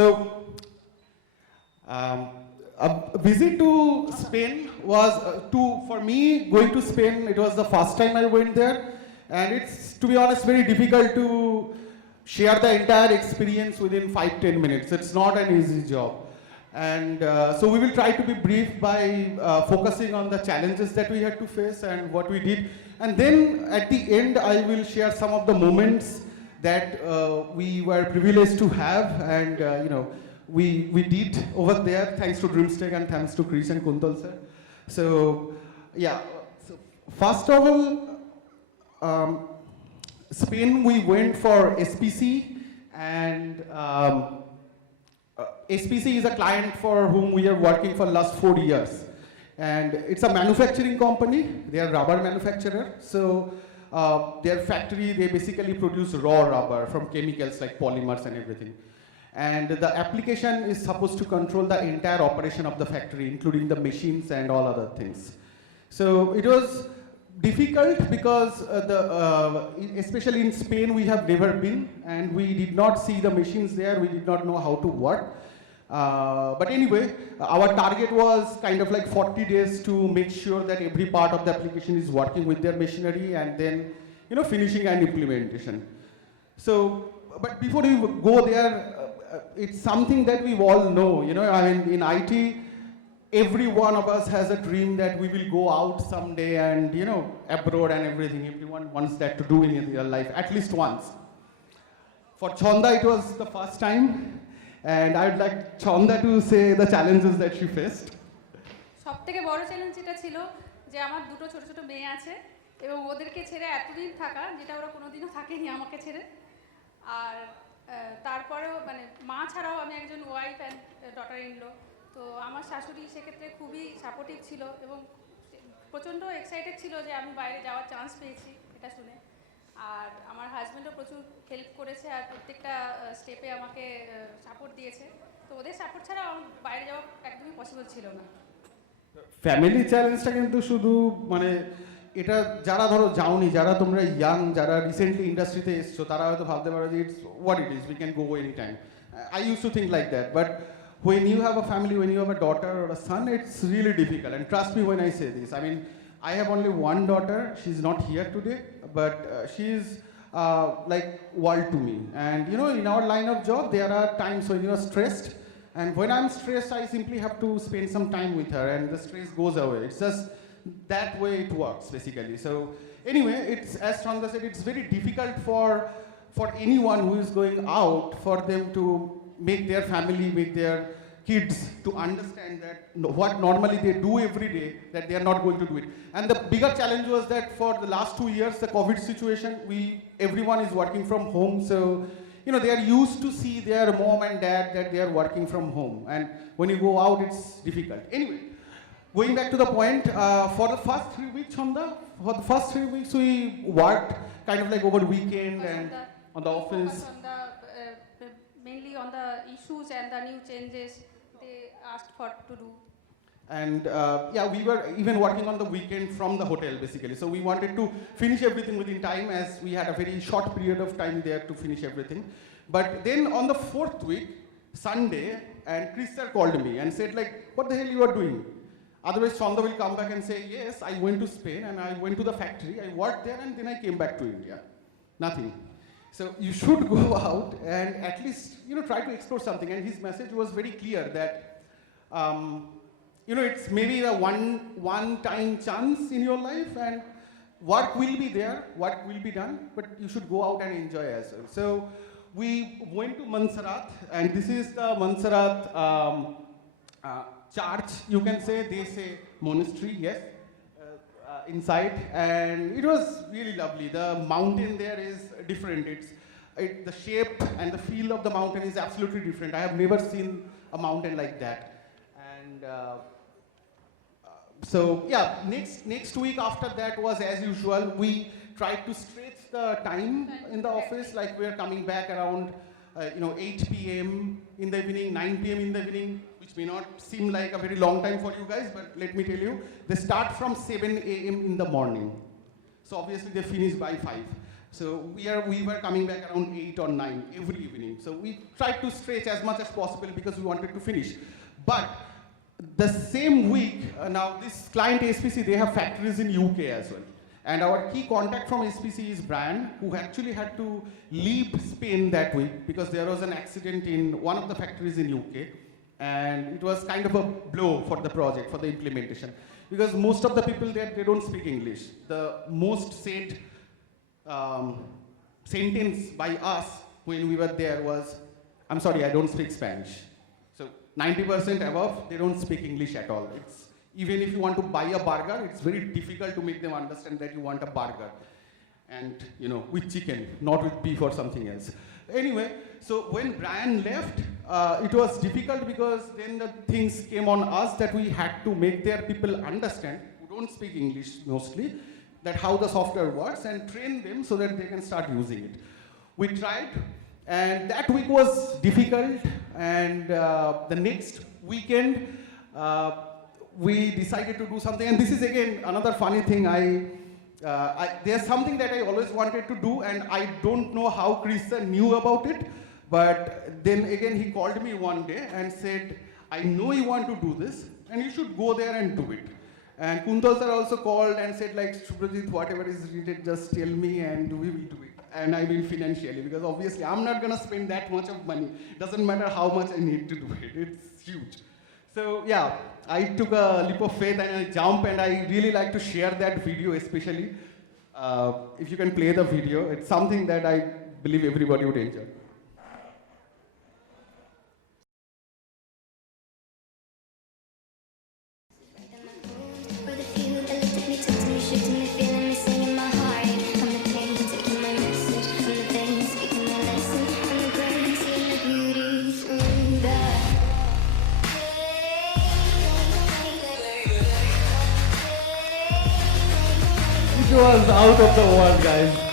So, a visit to Spain was, for me, going to Spain, it was the first time I went there. And it's, to be honest, very difficult to share the entire experience within 5-10 minutes. It's not an easy job. And so we will try to be brief by focusing on the challenges that we had to face and what we did. And then at the end, I will share some of the moments that we were privileged to have and we did over there, thanks to DreamzTech and thanks to Chris and Kuntal sir. So yeah, so first of all, Spain we went for SPC, and SPC is a client for whom we are working for last 4 years. And it's a manufacturing company, they are rubber manufacturer. So their factory, they basically produce raw rubber from chemicals like polymers and everything. And the application is supposed to control the entire operation of the factory, including the machines and all other things. So it was difficult because especially in Spain we have never been, and we did not see the machines there, we did not know how to work. But anyway, our target was kind of like 40 days to make sure that every part of the application is working with their machinery, and then finishing an implementation. So, but before we go there, it's something that we all know. I mean, in IT, every one of us has a dream that we will go out someday and abroad and everything. Everyone wants that to do in their life at least once. For Chanda, it was the first time, and I'd like Chanda to say the challenges that she faced. সবথেকে বড় challenge যেটা ছিল যে আমার দুটো ছোট ছোট মেয়ে আছে এবং ওদেরকে ছেড়ে এতদিন থাকা, যেটা ওরা কোনোদিনও থাকেনি আমাকে ছেড়ে। আর তারপরেও মানে মা ছাড়াও আমি একজন wife and daughter in law, তো আমার শাশুড়ি সেক্ষেত্রে খুবই সাপোর্টিভ ছিল এবং প্রচণ্ড এক্সাইটেড ছিল যে আমি বাইরে যাওয়ার চান্স পেয়েছি এটা শুনে। আর আমার হাজব্যান্ডও প্রচুর হেল্প করেছে আর প্রত্যেকটা স্টেপে আমাকে সাপোর্ট দিয়েছে। তো ওদের সাপোর্ট ছাড়া আমার বাইরে যাওয়া একদমই পসিবল ছিল না। ফ্যামিলি চ্যালেঞ্জটা কিন্তু শুধু মানে এটা যারা ধরো যাওনি, যারা তোমরা ইয়াং, যারা রিসেন্টলি ইন্ডাস্ট্রিতে এসছো, তারা হয়তো ভাবতে পারো যে it's what it is, we can go any time. I use to think like that, but when you have a family, when you have a daughter or a son, it's really difficult. And trust me when I say this. I mean, I have only one daughter. She's not here today, but she's like world to me. And in our line of job, there are times when you are stressed. And when I'm stressed, I simply have to spend some time with her, and the stress goes away. It's just that way it works, basically. So anyway, it's, as Chanda said, it's very difficult for anyone who is going out, for them to make their family, make their kids to understand that what normally they do every day, that they are not going to do it. And the bigger challenge was that for the last 2 years, the COVID situation, everyone is working from home. So, they are used to see their mom and dad that they are working from home. And when you go out, it's difficult. Anyway, going back to the point, for the first 3 weeks, Chanda, for the first 3 weeks, we worked kind of like over weekend and on the office. Mainly on the issues and the new changes they asked for to do. And yeah, we were even working on the weekend from the hotel, basically. So we wanted to finish everything within time, as we had a very short period of time there to finish everything. But then on the 4th week, Sunday, and Chris sir called me and said like, what the hell you are doing? Otherwise Chanda will come back and say, yes, I went to Spain and I went to the factory, I worked there, and then I came back to India. Nothing. So you should go out and at least try to explore something. And his message was very clear that it's maybe a one-time chance in your life, and work will be there, work will be done, but you should go out and enjoy as well. So we went to Montserrat, and this is the Montserrat church, you can say. They say monastery, yes, inside, and it was really lovely. The mountain there is different. The shape and the feel of the mountain is absolutely different. I have never seen a mountain like that. And so yeah, next week after that was as usual. We tried to stretch the time in the office, like we are coming back around 8 p.m. in the evening, 9 p.m. in the evening, which may not seem like a very long time for you guys, but let me tell you, they start from 7 a.m. in the morning. So obviously they finish by 5. So we were coming back around 8 or 9 every evening. So we tried to stretch as much as possible because we wanted to finish. But the same week, now this client SPC, they have factories in UK as well. And our key contact from SPC is Brian, who actually had to leave Spain that week because there was an accident in one of the factories in UK. And it was kind of a blow for the project, for the implementation. Because most of the people there, they don't speak English. The most said sentence by us when we were there was, "I'm sorry, I don't speak Spanish." So 90% above, they don't speak English at all. Even if you want to buy a burger, it's very difficult to make them understand that you want a burger. And, with chicken, not with beef or something else. Anyway, so when Brian left, it was difficult because then the things came on us that we had to make their people understand, who don't speak English mostly, that how the software works and train them so that they can start using it. We tried, and that week was difficult, and the next weekend, we decided to do something, and this is again another funny thing. There's something that I always wanted to do, and I don't know how Christian knew about it, but then again he called me one day and said, "I know you want to do this, and you should go there and do it." And Kuntal sir also called and said, like, "Subhrajit, whatever is needed, just tell me and we will do it." And I mean financially, because obviously I'm not gonna spend that much of money. Doesn't matter how much I need to do it, it's huge. So yeah, I took a leap of faith and I jumped, and I really like to share that video especially. If you can play the video, it's something that I believe everybody would enjoy. It was out of the world, guys.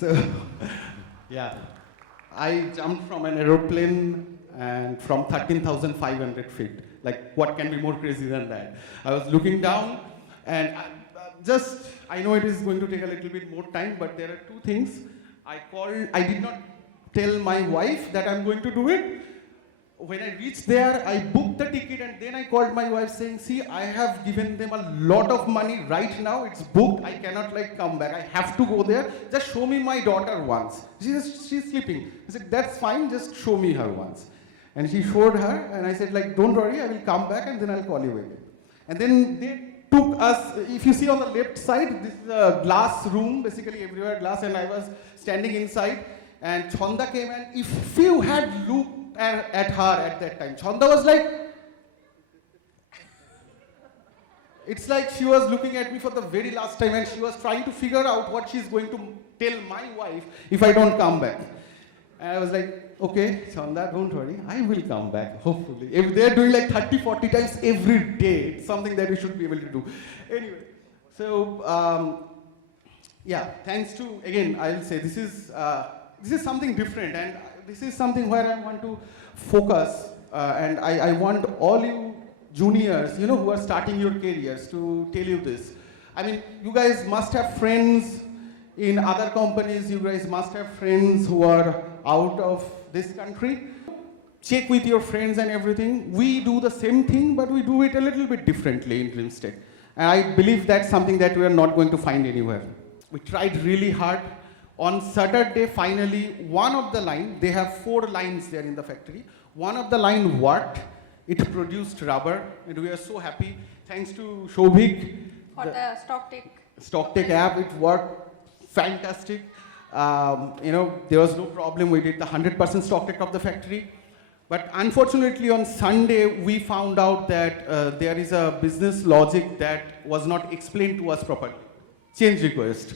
So, yeah, I jumped from an aeroplane and from 13,500 feet. Like, what can be more crazy than that? I was looking down, and I know it is going to take a little bit more time, but there are two things. I did not tell my wife that I'm going to do it. When I reached there, I booked the ticket, and then I called my wife saying, "See, I have given them a lot of money right now. It's booked. I cannot come back. I have to go there. Just show me my daughter once." She's sleeping. I said, "That's fine. Just show me her once." And she showed her, and I said, "Don't worry. I will come back, and then I'll call you again." And then they took us. If you see on the left side, this is a glass room, basically everywhere glass, and I was standing inside. And Chanda came, and if you had looked at her at that time, Chanda was like, it's like she was looking at me for the very last time, and she was trying to figure out what she's going to tell my wife if I don't come back. And I was like, "Okay, Chanda, don't worry, I will come back, hopefully." If they're doing 30, 40 times every day, it's something that we should be able to do. Anyway, so yeah, thanks to, again, I'll say this is something different, and this is something where I want to focus, and I want all you juniors, who are starting your careers, to tell you this. I mean, you guys must have friends in other companies, you guys must have friends who are out of this country. check with your friends and everything. We do the same thing, but we do it a little bit differently in DreamzTech. And I believe that's something that we are not going to find anywhere. We tried really hard. On Saturday, finally, one of the line, they have 4 lines there in the factory. One of the line worked. It produced rubber, and we are so happy. Thanks to Shobhik. For the StockTech app, it worked fantastic. There was no problem. We did the 100% StockTech of the factory. But unfortunately, on Sunday, we found out that there is a business logic that was not explained to us properly. Change request.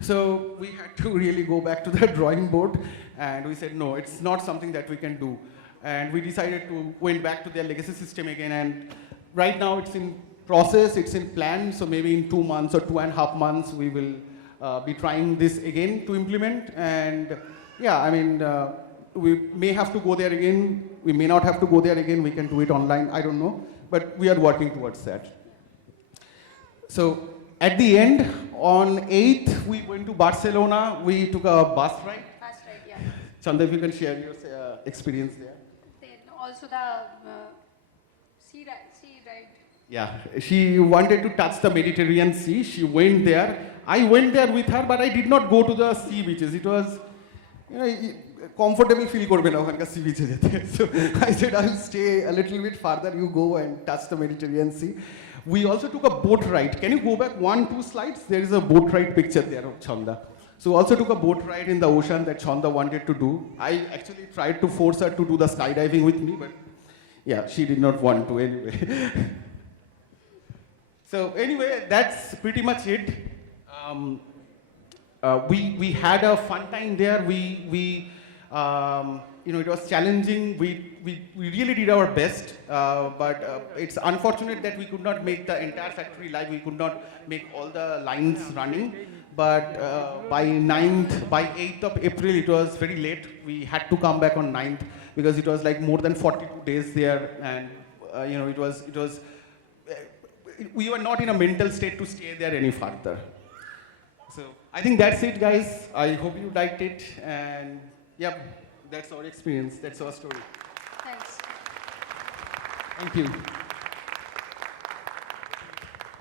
So we had to really go back to the drawing board, and we said, no, it's not something that we can do. And we decided to went back to their legacy system again, and right now it's in process, it's in plan, so maybe in 2 months or 2.5 months, we will be trying this again to implement. And yeah, I mean, we may have to go there again, we may not have to go there again, we can do it online, I don't know, but we are working towards that. So at the end, on 8th, we went to Barcelona, we took a bus ride. Yeah. Chanda, if you can share your experience there. Then also the sea ride. Yeah, she wanted to touch the Mediterranean Sea. She went there. I went there with her, but I did not go to the sea beaches. It was, comfortable feel korbe na okhanka sea beache jete. So I said, I'll stay a little bit farther. You go and touch the Mediterranean Sea. We also took a boat ride. Can you go back 1-2 slides? There is a boat ride picture there of Chanda. So we also took a boat ride in the ocean that Chanda wanted to do. I actually tried to force her to do the skydiving with me, but yeah, she did not want to anyway. So anyway, that's pretty much it. We had a fun time there. It was challenging. We really did our best, but it's unfortunate that we could not make the entire factory live. We could not make all the lines running. But by 8th of April, it was very late. We had to come back on 9th because it was like more than 42 days there, and we were not in a mental state to stay there any further. So I think that's it, guys. I hope you liked it, and yeah, that's our experience. That's our story. Thanks. Thank you.